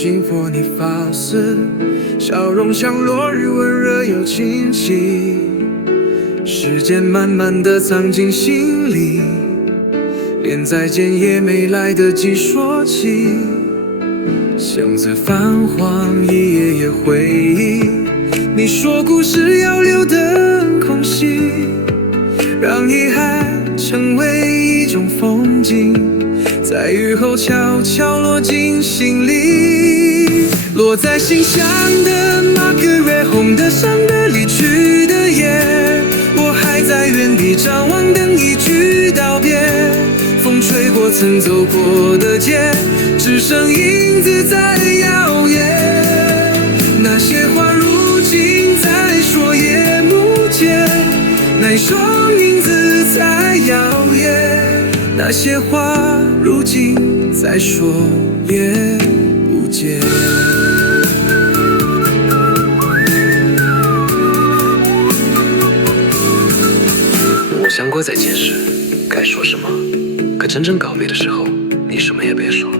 紧握你发丝，笑容像落日温热又清晰，时间慢慢地藏进心里，连再见也没来得及说起。巷子泛黄，一页页回忆，你说故事要留等空隙，让遗憾成为一种风景，在雨后悄悄落进心里。落在心上的那个月，红的伤的离去的夜，我还在原地张望，等一句道别。风吹过曾走过的街，只剩影子在摇曳。那些话如今再说也不见，那双影子在摇曳。那些话如今再说也不见。我想过再见时该说什么，可真正告别的时候，你什么也别说，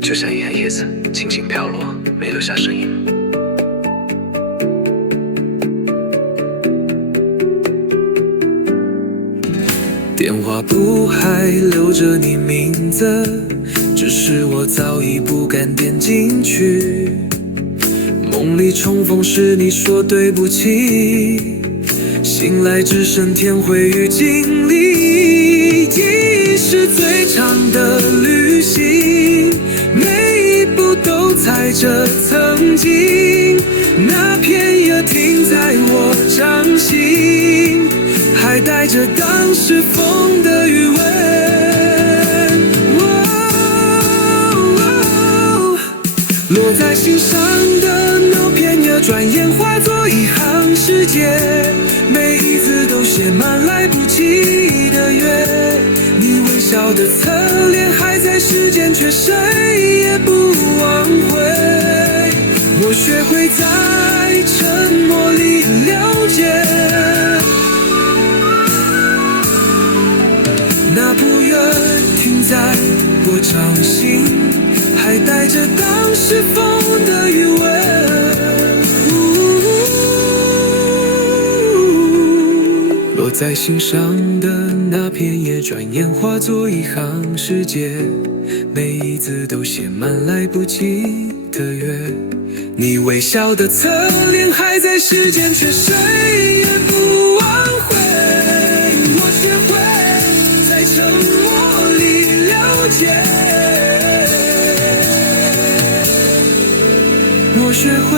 就像一片叶子轻轻飘落，没留下声音。电话簿还留着你名字，只是我早已不敢点进去。梦里重逢时你说对不起，醒来只剩天灰与经历。记忆是最长的旅行，每一步都踩着曾经，那片叶停在我掌心，还带着当时风的余温。落在心上的那片叶，转眼化作一行世界，每一字都写满来不及的月。你微笑的侧脸还在时间，却谁也不挽回。我学会在沉默里了解，那不愿停在我掌心，还带着当时风的余温。落在心上的那片叶，转眼化作一行世界，每一字都写满来不及的月。你微笑的侧脸还在时间，却谁也不挽回。我学会在沉默里了解，我学会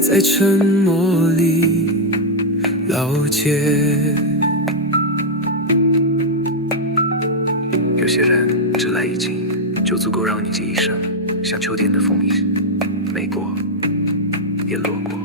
在沉默里了解。有些人只来一经，就足够让你记一生，像秋天的枫叶，没过也落过。